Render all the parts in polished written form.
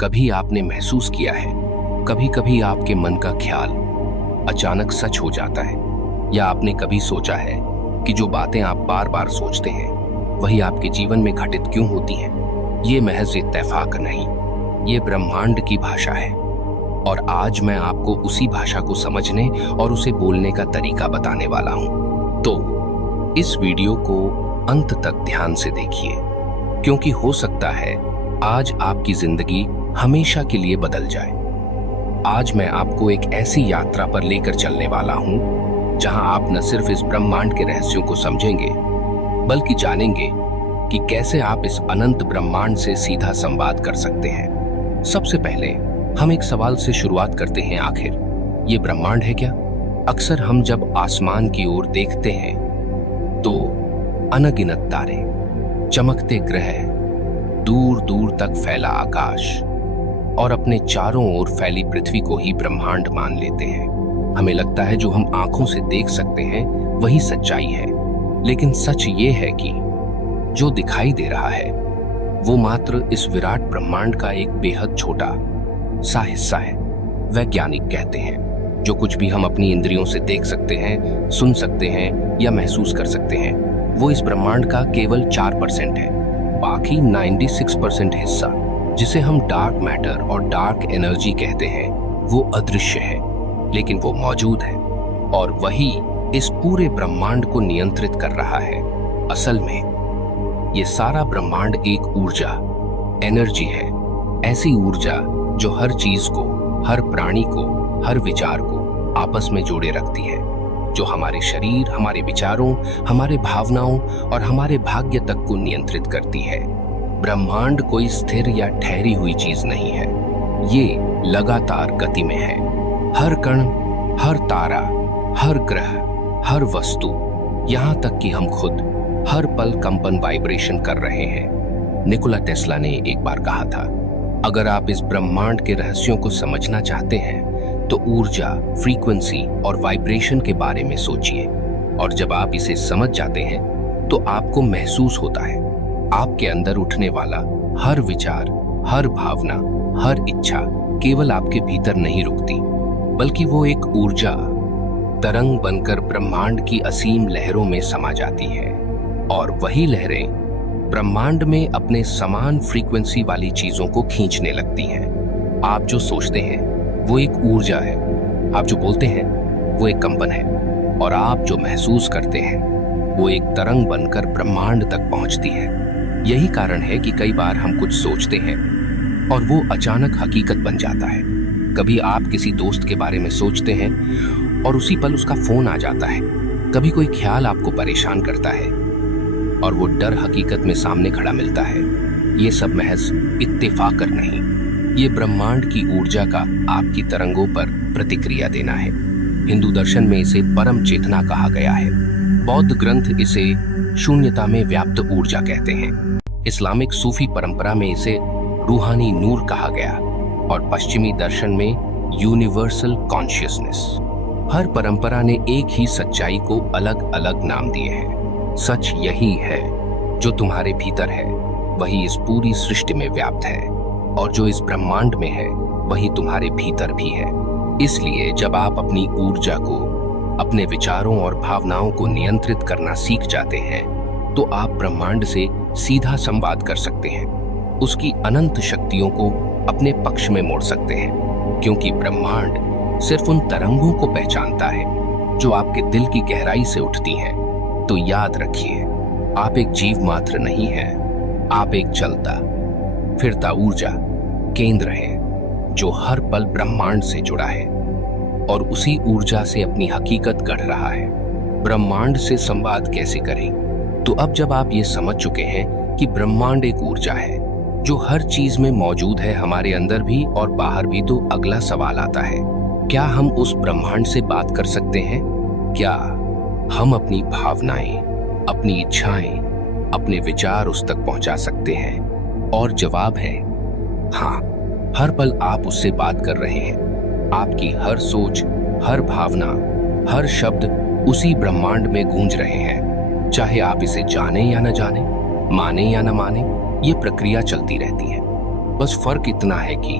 कभी आपने महसूस किया है, कभी कभी आपके मन का ख्याल अचानक सच हो जाता है, या आपने कभी सोचा है कि जो बातें आप बार बार सोचते हैं वही आपके जीवन में घटित क्यों होती हैं? ये महज इत्तेफाक नहीं, ये ब्रह्मांड की भाषा है। और आज मैं आपको उसी भाषा को समझने और उसे बोलने का तरीका बताने वाला हूं। तो इस वीडियो को अंत तक ध्यान से देखिए, क्योंकि हो सकता है आज आपकी जिंदगी हमेशा के लिए बदल जाए। आज मैं आपको एक ऐसी यात्रा पर लेकर चलने वाला हूं जहां आप न सिर्फ इस ब्रह्मांड के रहस्यों को समझेंगे, बल्कि जानेंगे कि कैसे आप इस अनंत ब्रह्मांड से सीधा संवाद कर सकते हैं। सबसे पहले हम एक सवाल से शुरुआत करते हैं, आखिर ये ब्रह्मांड है क्या? अक्सर हम जब आसमान की ओर देखते हैं तो अनगिनत तारे, चमकते ग्रह, दूर दूर तक फैला आकाश और अपने चारों ओर फैली पृथ्वी को ही ब्रह्मांड मान लेते हैं। हमें लगता है जो हम आंखों से देख सकते हैं वही सच्चाई है, लेकिन सच ये है कि जो दिखाई दे रहा है वो मात्र इस विराट ब्रह्मांड का एक बेहद छोटा सा हिस्सा है। वैज्ञानिक कहते हैं जो कुछ भी हम अपनी इंद्रियों से देख सकते हैं, सुन सकते हैं या महसूस कर सकते हैं, वो इस ब्रह्मांड का केवल 4% है। बाकी 96% हिस्सा, जिसे हम डार्क मैटर और डार्क एनर्जी कहते हैं, वो अदृश्य है, लेकिन वो मौजूद है और वही इस पूरे ब्रह्मांड को नियंत्रित कर रहा है। असल में ये सारा ब्रह्मांड एक ऊर्जा, एनर्जी है, ऐसी ऊर्जा जो हर चीज को, हर प्राणी को, हर विचार को आपस में जोड़े रखती है, जो हमारे शरीर, हमारे विचारों, हमारे भावनाओं और हमारे भाग्य तक को नियंत्रित करती है। ब्रह्मांड कोई स्थिर या ठहरी हुई चीज नहीं है, ये लगातार गति में है। हर कण, हर तारा, हर ग्रह, हर वस्तु, यहाँ तक कि हम खुद हर पल कंपन, वाइब्रेशन कर रहे हैं। निकोला टेस्ला ने एक बार कहा था, अगर आप इस ब्रह्मांड के रहस्यों को समझना चाहते हैं तो ऊर्जा, फ्रीक्वेंसी और वाइब्रेशन के बारे में सोचिए। और जब आप इसे समझ जाते हैं तो आपको महसूस होता है आपके अंदर उठने वाला हर विचार, हर भावना, हर इच्छा केवल आपके भीतर नहीं रुकती, बल्कि वो एक ऊर्जा तरंग बनकर ब्रह्मांड की असीम लहरों में समा जाती है। और वही लहरें ब्रह्मांड में अपने समान फ्रीक्वेंसी वाली चीजों को खींचने लगती हैं। आप जो सोचते हैं वो एक ऊर्जा है, आप जो बोलते हैं वो एक कंपन है, और आप जो महसूस करते हैं वो एक तरंग बनकर ब्रह्मांड तक पहुंचती है। यही कारण है कि कई बार हम कुछ सोचते हैं और वो अचानक हकीकत बन जाता है। कभी आप किसी दोस्त के बारे में सोचते हैं और उसी पल उसका फोन आ जाता है। कभी कोई ख्याल आपको परेशान करता है और वो डर हकीकत में सामने खड़ा मिलता है। ये सब महज इत्तेफाक नहीं, ये ब्रह्मांड की ऊर्जा का आपकी तरंगों पर प्रतिक्रिया देना है। हिंदू दर्शन में इसे परम चेतना कहा गया है। बौद्ध ग्रंथ इसे शून्यता में व्याप्त ऊर्जा कहते हैं। इस्लामिक सूफी परंपरा में इसे रूहानी नूर कहा गया और पश्चिमी दर्शन में यूनिवर्सल कॉन्शियसनेस। हर परंपरा ने एक ही सच्चाई को अलग अलग नाम दिए हैं। सच यही है, जो तुम्हारे भीतर है वही इस पूरी सृष्टि में व्याप्त है, और जो इस ब्रह्मांड में है वही तुम्हारे भीतर भी है। इसलिए जब आप अपनी ऊर्जा को, अपने विचारों और भावनाओं को नियंत्रित करना सीख जाते हैं तो आप ब्रह्मांड से सीधा संवाद कर सकते हैं, उसकी अनंत शक्तियों को अपने पक्ष में मोड़ सकते हैं। क्योंकि ब्रह्मांड सिर्फ उन तरंगों को पहचानता है जो आपके दिल की गहराई से उठती हैं। तो याद रखिए, आप एक जीव मात्र नहीं हैं, आप एक चलता फिरता ऊर्जा केंद्र है जो हर पल ब्रह्मांड से जुड़ा है और उसी ऊर्जा से अपनी हकीकत गढ़ रहा है। ब्रह्मांड से संवाद कैसे करें? तो अब जब आप ये समझ चुके हैं कि ब्रह्मांड एक ऊर्जा है जो हर चीज में मौजूद है, हमारे अंदर भी और बाहर भी, तो अगला सवाल आता है, क्या हम उस ब्रह्मांड से बात कर सकते हैं? क्या हम अपनी भावनाएं, अपनी इच्छाएं, अपने विचार उस तक पहुंचा सकते हैं? और जवाब है हाँ। हर पल आप उससे बात कर रहे हैं। आपकी हर सोच, हर भावना, हर शब्द उसी ब्रह्मांड में गूंज रहे हैं। चाहे आप इसे जाने या न जाने, माने या न माने, ये प्रक्रिया चलती रहती है। बस फर्क इतना है कि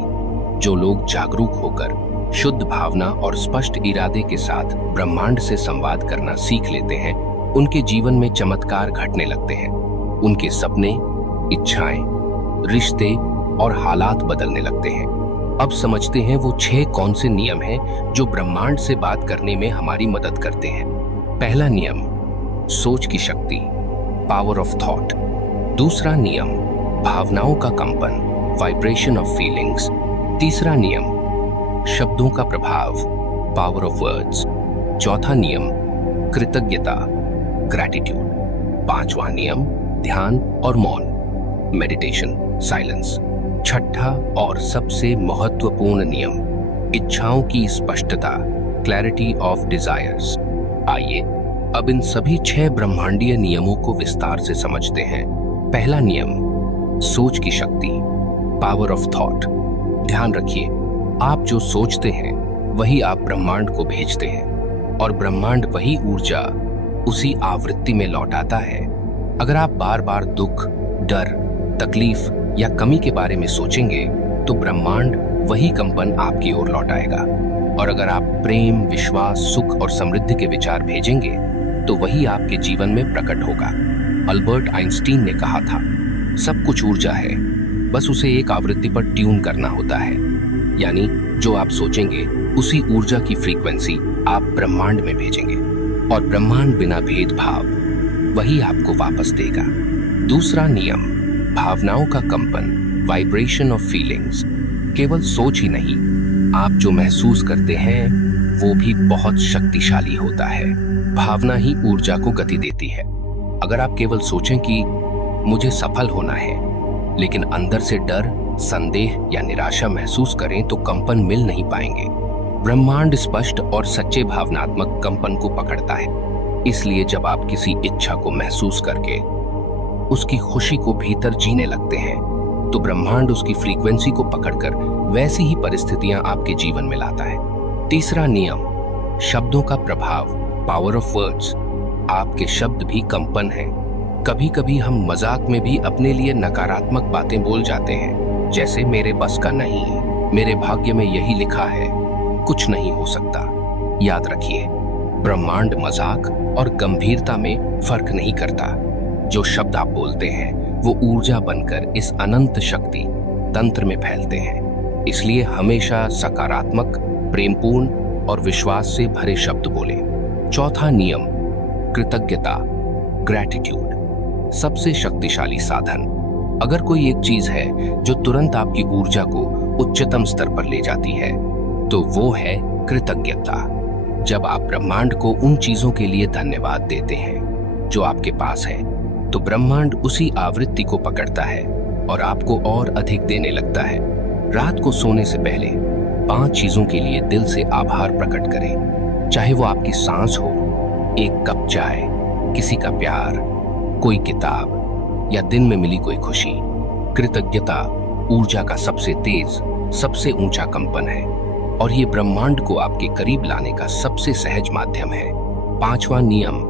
जो लोग जागरूक होकर शुद्ध भावना और स्पष्ट इरादे के साथ ब्रह्मांड से संवाद करना सीख लेते हैं, उनके जीवन में चमत्कार घटने लगते हैं। उनके सपने, इच्छाएं, रिश्ते और हालात बदलने लगते हैं। अब समझते हैं वो 6 कौन से नियम हैं जो ब्रह्मांड से बात करने में हमारी मदद करते हैं। पहला नियम, सोच की शक्ति, पावर ऑफ थॉट। दूसरा नियम, भावनाओं का कंपन, वाइब्रेशन ऑफ फीलिंग्स। तीसरा नियम, शब्दों का प्रभाव, पावर ऑफ वर्ड्स। चौथा नियम, कृतज्ञता, ग्रैटिट्यूड। पांचवा नियम, ध्यान और मौन, मेडिटेशन, साइलेंस। छठा और सबसे महत्वपूर्ण नियम, इच्छाओं की स्पष्टता, क्लैरिटी ऑफ डिजायर्स। आइए अब इन सभी 6 ब्रह्मांडीय नियमों को विस्तार से समझते हैं। पहला नियम, सोच की शक्ति, पावर ऑफ थॉट। ध्यान रखिए, आप जो सोचते हैं वही आप ब्रह्मांड को भेजते हैं और ब्रह्मांड वही ऊर्जा उसी आवृत्ति में लौटाता है। अगर आप बार बार दुख, डर, तकलीफ या कमी के बारे में सोचेंगे तो ब्रह्मांड वही कंपन आपकी ओर लौटाएगा। और अगर आप प्रेम, विश्वास, सुख और समृद्धि के विचार भेजेंगे तो वही आपके जीवन में प्रकट होगा। अल्बर्ट आइंस्टीन ने कहा था, सब कुछ ऊर्जा है, बस उसे एक आवृत्ति पर ट्यून करना होता है। यानी जो आप सोचेंगे उसी ऊर्जा की फ्रीक्वेंसी आप ब्रह्मांड में भेजेंगे और ब्रह्मांड बिना भेदभाव वही आपको वापस देगा। दूसरा नियम, भावनाओं का कंपन, वाइब्रेशन ऑफ फीलिंग्स। केवल सोच ही नहीं, आप जो महसूस करते हैं वो भी बहुत शक्तिशाली होता है। भावना ही ऊर्जा को गति देती है। अगर आप केवल सोचें कि मुझे सफल होना है, लेकिन अंदर से डर, संदेह या निराशा महसूस करें तो कंपन मिल नहीं पाएंगे। ब्रह्मांड स्पष्ट और सच्चे भावनात्मक कंपन को पकड़ता है। इसलिए जब आप किसी इच्छा को महसूस करके उसकी खुशी को भीतर जीने लगते हैं तो ब्रह्मांड उसकी फ्रीक्वेंसी को पकड़कर वैसी ही परिस्थितियां आपके जीवन में लाता है। तीसरा नियम, शब्दों का प्रभाव, पावर ऑफ वर्ड्स। आपके शब्द भी कंपन हैं। कभी कभी हम मजाक में भी अपने लिए नकारात्मक बातें बोल जाते हैं, जैसे मेरे बस का नहीं, मेरे भाग्य में यही लिखा है, कुछ नहीं हो सकता। याद रखिए, ब्रह्मांड मजाक और गंभीरता में फर्क नहीं करता। जो शब्द आप बोलते हैं वो ऊर्जा बनकर इस अनंत शक्ति तंत्र में फैलते हैं। इसलिए हमेशा सकारात्मक, प्रेमपूर्ण और विश्वास से भरे शब्द बोलें। चौथा नियम, कृतज्ञता, ग्रैटिट्यूड। सबसे शक्तिशाली साधन। अगर कोई एक चीज है जो तुरंत आपकी ऊर्जा को उच्चतम स्तर पर ले जाती है तो वो है कृतज्ञता। जब आप ब्रह्मांड को उन चीजों के लिए धन्यवाद देते हैं जो आपके पास है तो ब्रह्मांड उसी आवृत्ति को पकड़ता है और आपको और अधिक देने लगता है। रात को सोने से पहले 5 चीजों के लिए दिल से आभार प्रकट करें, चाहे वो आपकी सांस हो, एक कप चाय, किसी का प्यार, कोई किताब या दिन में मिली कोई खुशी। कृतज्ञता ऊर्जा का सबसे तेज, सबसे ऊंचा कंपन है और ये ब्रह्मांड को आपके करीब लाने का सबसे सहज माध्यम है। पांचवा नियम,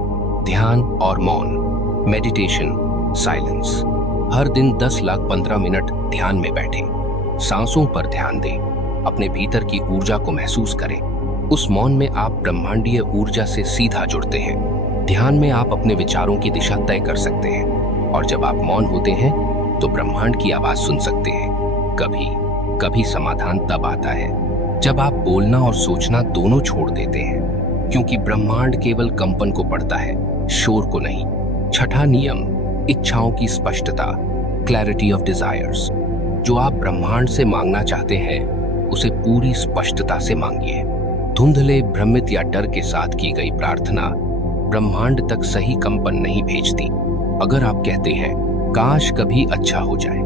ध्यान और मौन, मेडिटेशन, साइलेंस। हर दिन 10 लाख 15 मिनट ध्यान में बैठें। सांसों पर ध्यान दें, अपने भीतर की ऊर्जा को महसूस करें। उस मौन में आप ब्रह्मांडीय ऊर्जा से सीधा जुड़ते हैं। ध्यान में आप अपने विचारों की दिशा तय कर सकते हैं और जब आप मौन होते हैं तो ब्रह्मांड की आवाज सुन सकते हैं। कभी कभी समाधान तब आता है जब आप बोलना और सोचना दोनों छोड़ देते हैं, क्योंकि ब्रह्मांड केवल कंपन को पढ़ता है, शोर को नहीं। छठा नियम, इच्छाओं की स्पष्टता, क्लैरिटी ऑफ डिजायर्स। जो आप ब्रह्मांड से मांगना चाहते हैं उसे पूरी स्पष्टता से मांगिए। धुंधले, भ्रमित या डर के साथ की गई प्रार्थना ब्रह्मांड तक सही कंपन नहीं भेजती। अगर आप कहते हैं काश कभी अच्छा हो जाए,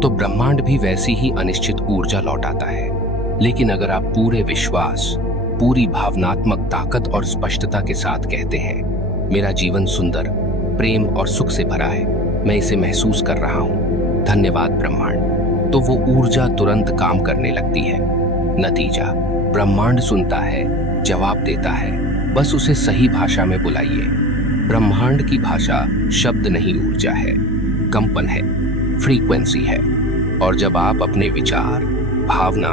तो ब्रह्मांड भी वैसी ही अनिश्चित ऊर्जा लौटाता है। लेकिन अगर आप पूरे विश्वास, पूरी भावनात्मक ताकत और स्पष्टता के साथ कहते हैं मेरा जीवन सुंदर, प्रेम और सुख से भरा है, मैं इसे महसूस कर रहा हूँ, धन्यवाद ब्रह्मांड, तो वो ऊर्जा तुरंत काम करने लगती है। नतीजा, ब्रह्मांड सुनता है, जवाब देता है, बस उसे सही भाषा में बुलाइए। ब्रह्मांड की भाषा शब्द नहीं, ऊर्जा है, कंपन है, फ्रीक्वेंसी है और जब आप अपने विचार, भावना,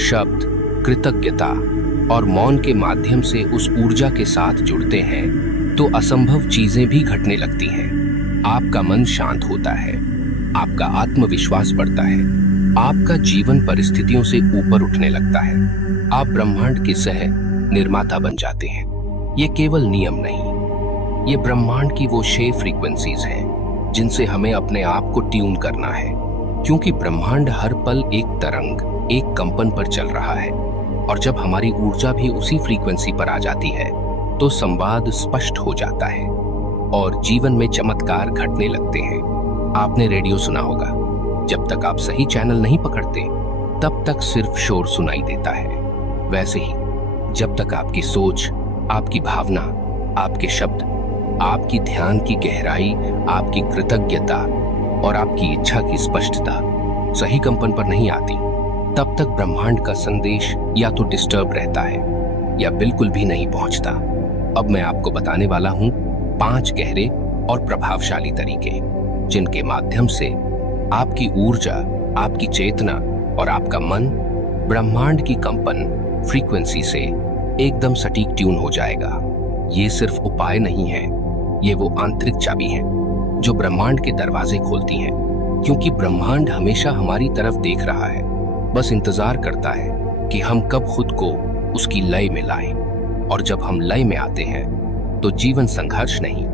शब्द, कृतज्ञता और मौन के माध्यम से उस ऊर्जा के साथ जुड़ते हैं तो असंभव चीजें भी घटने लगती हैं। आपका मन शांत होता है, आपका आत्मविश्वास बढ़ता है, आपका जीवन परिस्थितियों से ऊपर उठने लगता है। आप ब्रह्मांड के सह निर्माता बन जाते हैं। ये केवल नियम नहीं, ये ब्रह्मांड की वो 6 फ्रीक्वेंसीज हैं जिनसे हमें अपने आप को ट्यून करना है, क्योंकि ब्रह्मांड हर पल एक तरंग, एक कंपन पर चल रहा है। और जब हमारी ऊर्जा भी उसी फ्रीक्वेंसी पर आ जाती है तो संवाद स्पष्ट हो जाता है और जीवन में चमत्कार घटने लगते हैं। आपने रेडियो सुना होगा, जब तक आप सही चैनल नहीं पकड़ते तब तक सिर्फ शोर सुनाई देता है। वैसे ही जब तक आपकी सोच, आपकी भावना, आपके शब्द, आपकी ध्यान की गहराई, आपकी कृतज्ञता और आपकी इच्छा की स्पष्टता सही कंपन पर नहीं आती, तब तक ब्रह्मांड का संदेश या तो डिस्टर्ब रहता है या बिल्कुल भी नहीं पहुंचता। अब मैं आपको बताने वाला हूं 5 गहरे और प्रभावशाली तरीके जिनके माध्यम से आपकी ऊर्जा, आपकी चेतना और आपका मन ब्रह्मांड की कंपन फ्रीक्वेंसी से एकदम सटीक ट्यून हो जाएगा। ये सिर्फ उपाय नहीं है, ये वो आंतरिक चाबी है जो ब्रह्मांड के दरवाजे खोलती है, क्योंकि ब्रह्मांड हमेशा हमारी तरफ देख रहा है, बस इंतजार करता है कि हम कब खुद को उसकी लय में लाएं। और जब हम लय में आते हैं तो जीवन संघर्ष नहीं,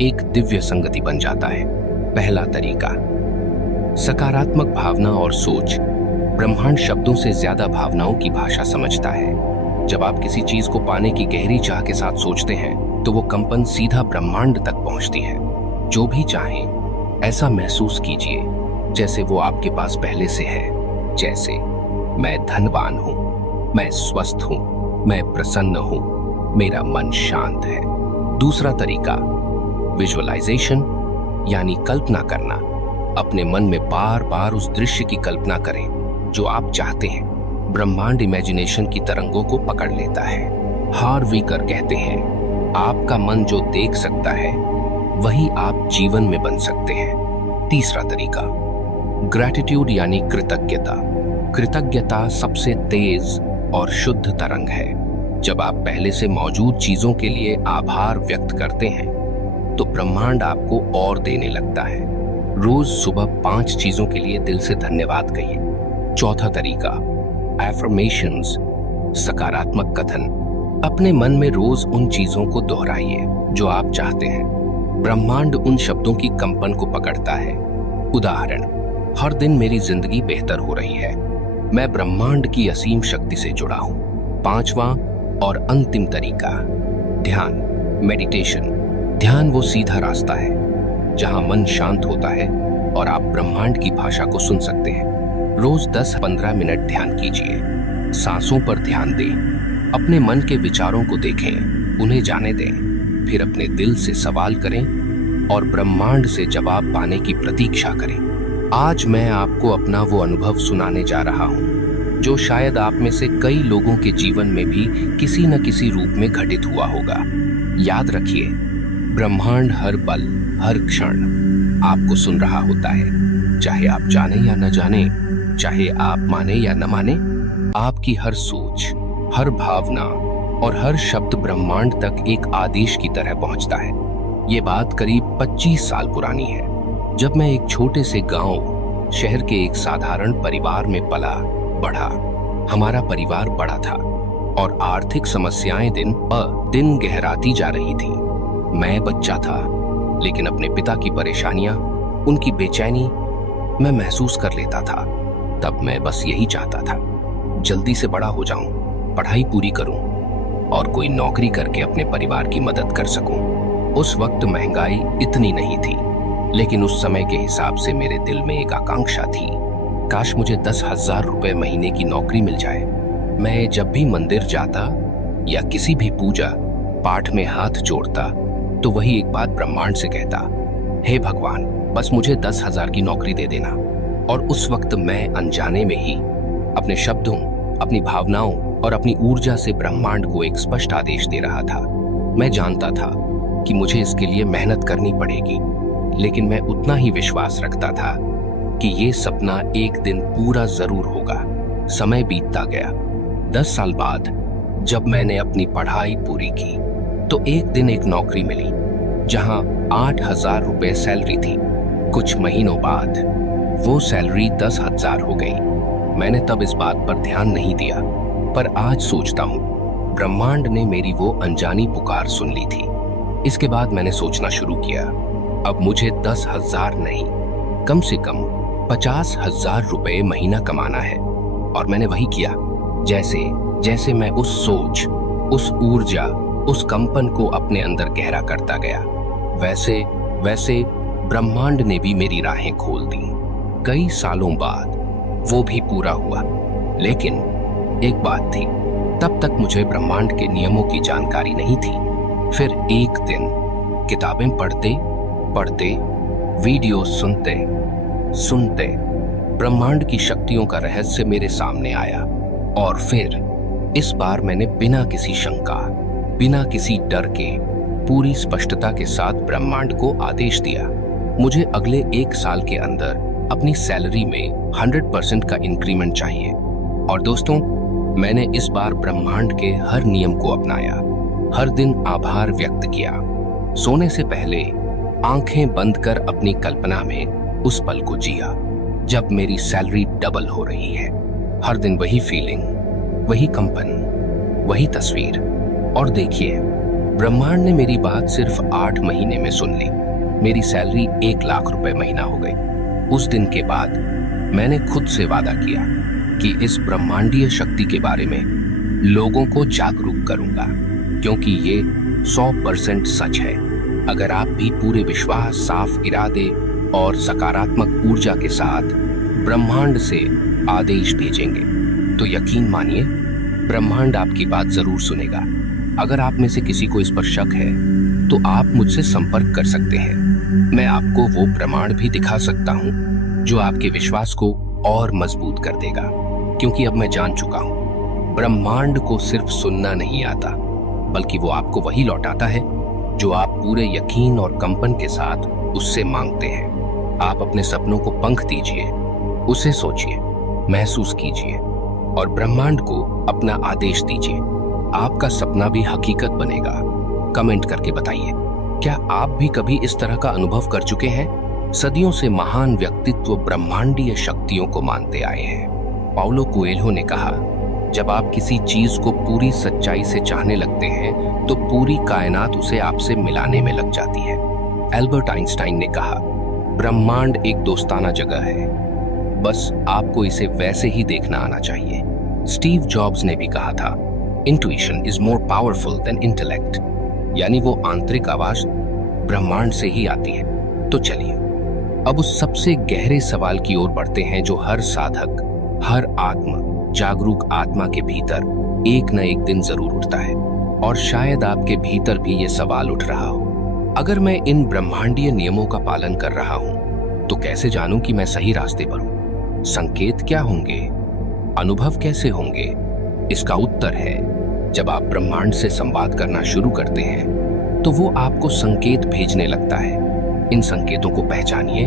एक दिव्य संगति बन जाता है। पहला तरीका, सकारात्मक भावना और सोच। ब्रह्मांड शब्दों से ज्यादा भावनाओं की भाषा समझता है। जब आप किसी चीज को पाने की गहरी चाह के साथ सोचते हैं तो वो कंपन सीधा ब्रह्मांड तक पहुंचती है। जो भी चाहें ऐसा महसूस कीजिए जैसे वो आपके पास पहले से है। जैसे, मैं धनवान हूँ, मैं स्वस्थ हूँ, मैं प्रसन्न हूँ, मेरा मन शांत है। दूसरा तरीका, विजुअलाइजेशन यानी कल्पना करना। अपने मन में बार बार उस दृश्य की कल्पना करें जो आप चाहते हैं। ब्रह्मांड इमेजिनेशन की तरंगों को पकड़ लेता है। हार्विकर कहते हैं, आपका मन जो देख सकता है वही आप जीवन में बन सकते हैं। तीसरा तरीका, ग्रैटिट्यूड यानी कृतज्ञता। कृतज्ञता सबसे तेज और शुद्ध तरंग है। जब आप पहले से मौजूद चीजों के लिए आभार व्यक्त करते हैं तो ब्रह्मांड आपको और देने लगता है। रोज सुबह 5 चीजों के लिए दिल से धन्यवाद कहिए। चौथा तरीका, एफर्मेशंस, सकारात्मक कथन। अपने मन में रोज उन चीजों को दोहराइए जो आप चाहते हैं। ब्रह्मांड उन शब्दों की कंपन को पकड़ता है। उदाहरण, हर दिन मेरी जिंदगी बेहतर हो रही है, मैं ब्रह्मांड की असीम शक्ति से जुड़ा हूं। पांचवा और अंतिम तरीका, ध्यान, मेडिटेशन। ध्यान वो सीधा रास्ता है जहां मन शांत होता है और आप ब्रह्मांड की भाषा को सुन सकते हैं। रोज 10-15 मिनट ध्यान कीजिए। सांसों पर ध्यान दें, अपने मन के विचारों को देखें, उन्हें जाने दें, फिर अपने दिल से सवाल करें और ब्रह्मांड से जवाब पाने की प्रतीक्षा करें। आज मैं आपको अपना वो अनुभव सुनाने जा रहा हूँ जो शायद आप में से कई लोगों के जीवन में भी किसी न किसी रूप में घटित हुआ होगा। याद रखिए, ब्रह्मांड हर पल, हर क्षण आपको सुन रहा होता है, चाहे आप जाने या न जाने, चाहे आप माने या न माने। आपकी हर सोच, हर भावना और हर शब्द ब्रह्मांड तक एक आदेश की तरह पहुंचता है। ये बात करीब 25 साल पुरानी है, जब मैं एक छोटे से गांव, शहर के एक साधारण परिवार में पला बढ़ा। हमारा परिवार बड़ा था और आर्थिक समस्याएं दिन ब दिन गहराती जा रही थी। मैं बच्चा था, लेकिन अपने पिता की परेशानियां, उनकी बेचैनी मैं महसूस कर लेता था। तब मैं बस यही चाहता था, जल्दी से बड़ा हो जाऊं, पढ़ाई पूरी करूं और कोई नौकरी करके अपने परिवार की मदद कर सकूं। उस वक्त महंगाई इतनी नहीं थी, लेकिन उस समय के हिसाब से मेरे दिल में एक आकांक्षा थी, काश मुझे 10,000 रुपए महीने की नौकरी मिल जाए। मैं जब भी मंदिर जाता या किसी भी पूजा पाठ में हाथ जोड़ता तो वही एक बात ब्रह्मांड से कहता, हे भगवान, बस मुझे 10,000 की नौकरी दे देना। और उस वक्त मैं अनजाने में ही अपने शब्दों, अपनी भावनाओं और अपनी ऊर्जा से ब्रह्मांड को एक स्पष्ट आदेश दे रहा था। मैं जानता था कि मुझे इसके लिए मेहनत करनी पड़ेगी, लेकिन मैं उतना ही विश्वास रखता था कि ये सपना एक दिन पूरा जरूर होगा। समय बीतता गया। 10 साल बाद जब मैंने अपनी पढ़ाई पूरी की तो एक दिन एक नौकरी मिली जहां 8,000 रुपए सैलरी थी। कुछ महीनों बाद वो सैलरी 10,000 हो गई। मैंने तब इस बात पर ध्यान नहीं दिया, पर आज सोचता हूँ ब्रह्मांड ने मेरी वो अनजानी पुकार सुन ली थी। इसके बाद मैंने सोचना शुरू किया, अब मुझे 10,000 नहीं, कम से कम 50,000 रुपए महीना कमाना है। और मैंने वही किया। जैसे जैसे मैं उस सोच, उस ऊर्जा, उस कंपन को अपने अंदर गहरा करता गया, वैसे वैसे ब्रह्मांड ने भी मेरी राहें खोल दी। कई सालों बाद वो भी पूरा हुआ। लेकिन एक बात थी, तब तक मुझे ब्रह्मांड के नियमों की जानकारी नहीं थी। फिर एक दिन किताबें पढ़ते पढ़ते, वीडियो सुनते सुनते ब्रह्मांड की शक्तियों का रहस्य मेरे सामने आया। और फिर इस बार मैंने बिना किसी शंका, बिना किसी डर के, पूरी स्पष्टता के साथ ब्रह्मांड को आदेश दिया, मुझे अगले 1 साल के अंदर अपनी सैलरी में 100% का इंक्रीमेंट चाहिए। और दोस्तों, मैंने इस बार ब्रह्मांड के हर नियम को अपनाया, हर दिन आभार व्यक्त किया, सोने से पहले आंखें बंद कर अपनी कल्पना में उस पल को जिया जब मेरी सैलरी डबल हो रही है। हर दिन वही फीलिंग, वही कंपन, वही तस्वीर। और देखिए, ब्रह्मांड ने मेरी बात सिर्फ 8 महीने में सुन ली। मेरी सैलरी 1 लाख रुपए महीना हो गई। उस दिन के बाद मैंने खुद से वादा किया कि इस ब्रह्मांडीय शक्ति के बारे में लोगों को जागरूक करूंगा, क्योंकि ये 100% सच है। अगर आप भी पूरे विश्वास, साफ इरादे और सकारात्मक ऊर्जा के साथ ब्रह्मांड से आदेश भेजेंगे तो यकीन मानिए, ब्रह्मांड आपकी बात जरूर सुनेगा। अगर आप में से किसी को इस पर शक है तो आप मुझसे संपर्क कर सकते हैं। मैं आपको वो प्रमाण भी दिखा सकता हूँ जो आपके विश्वास को और मजबूत कर देगा, क्योंकि अब मैं जान चुका हूँ ब्रह्मांड को सिर्फ सुनना नहीं आता, बल्कि वो आपको वही लौटाता है जो आप पूरे यकीन और कंपन के साथ उससे मांगते हैं। आप अपने सपनों को पंख दीजिए, उसे सोचिए, महसूस कीजिए और ब्रह्मांड को अपना आदेश दीजिए। आपका सपना भी हकीकत बनेगा। कमेंट करके बताइए, क्या आप भी कभी इस तरह का अनुभव कर चुके हैं? सदियों से महान व्यक्तित्व ब्रह्मांडीय शक्तियों को मानते आए हैं। पाउलो कोएल्हो ने कहा, जब आप किसी चीज को पूरी सच्चाई से चाहने लगते हैं तो पूरी कायनात उसे आपसे मिलाने में लग जाती है। एल्बर्ट आइंस्टाइन ने कहा, ब्रह्मांड एक दोस्ताना जगह है, बस आपको इसे वैसे ही देखना आना चाहिए। स्टीव जॉब्स ने भी कहा था, intuition is more powerful than intellect, यानी वो आंतरिक आवाज ब्रह्मांड से ही आती है। तो चलिए अब उस सबसे गहरे सवाल की ओर बढ़ते हैं जो हर साधक, हर जागरूक आत्मा के भीतर एक न एक दिन जरूर उठता है। और शायद आपके भीतर भी ये सवाल उठ रहा हो, अगर मैं इन ब्रह्मांडीय नियमों का पालन कर रहा हूं तो कैसे जानूं कि मैं सही रास्ते पर हूं? संकेत क्या होंगे? अनुभव कैसे होंगे? इसका उत्तर है, जब आप ब्रह्मांड से संवाद करना शुरू करते हैं तो वो आपको संकेत भेजने लगता है। इन संकेतों को पहचानिए।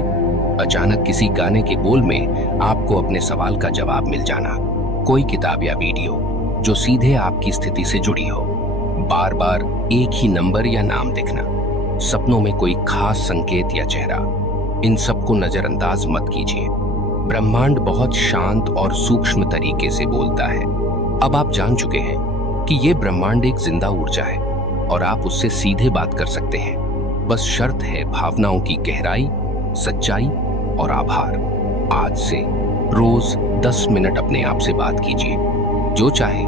अचानक किसी गाने के बोल में आपको अपने सवाल का जवाब मिल जाना, कोई किताब या वीडियो जो सीधे आपकी स्थिति से जुड़ी हो, बार बार एक ही नंबर या नाम दिखना, सपनों में कोई खास संकेत या चेहरा, इन सब को नजरअंदाज मत कीजिए। ब्रह्मांड बहुत शांत और सूक्ष्म तरीके से बोलता है। अब आप जान चुके हैं कि ये ब्रह्मांड एक जिंदा ऊर्जा है और आप उससे सीधे बात कर सकते हैं। बस शर्त है भावनाओं की गहराई, सच्चाई और आभार। आज से रोज 10 मिनट अपने आप से बात कीजिए। जो चाहे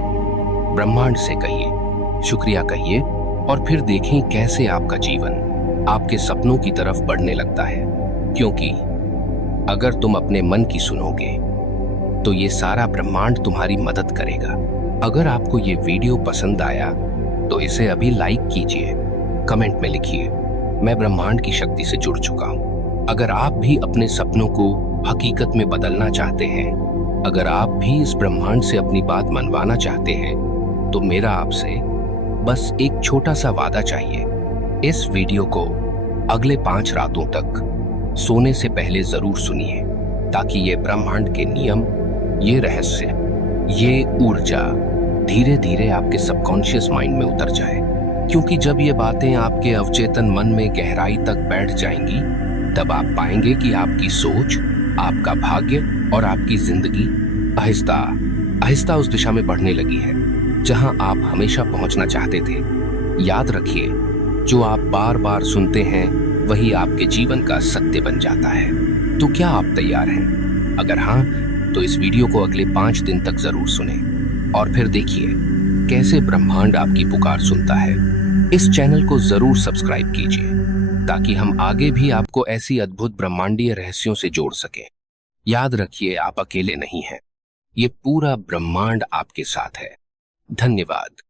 ब्रह्मांड से कहिए, शुक्रिया कहिए और फिर देखें कैसे आपका जीवन आपके सपनों की तरफ बढ़ने लगता है। क्योंकि अगर तुम अपने मन की सुनोगे तो ये सारा ब्रह्मांड तुम्हारी मदद करेगा। अगर आपको ये वीडियो पसंद आया तो इसे अभी लाइक कीजिए, कमेंट में लिखिए, मैं ब्रह्मांड की शक्ति से जुड़ चुका हूँ। अगर आप भी अपने सपनों को हकीकत में बदलना चाहते हैं, अगर आप भी इस ब्रह्मांड से अपनी बात मनवाना चाहते हैं, तो मेरा आपसे बस एक छोटा सा वादा चाहिए। इस वीडियो को अगले 5 रातों तक सोने से पहले जरूर सुनिए। ताकि ये ब्रह्मांड के नियम, ये रहस्य, ये ऊर्जा धीरे धीरे आपके सबकॉन्शियस माइंड में उतर जाए। क्योंकि जब ये बातें आपके अवचेतन मन में गहराई तक बैठ जाएंगी, तब आप पाएंगे कि आपकी सोच, आपका भाग्य और आपकी जिंदगी आहिस्ता आहिस्ता उस दिशा में बढ़ने लगी है जहां आप हमेशा पहुंचना चाहते थे। याद रखिए, जो आप बार बार सुनते हैं वही आपके जीवन का सत्य बन जाता है। तो क्या आप तैयार हैं? अगर हाँ, तो इस वीडियो को अगले 5 दिन तक जरूर सुने और फिर देखिए कैसे ब्रह्मांड आपकी पुकार सुनता है। इस चैनल को जरूर सब्सक्राइब कीजिए ताकि हम आगे भी आपको ऐसी अद्भुत ब्रह्मांडीय रहस्यों से जोड़ सकें। याद रखिए, आप अकेले नहीं हैं। ये पूरा ब्रह्मांड आपके साथ है। धन्यवाद।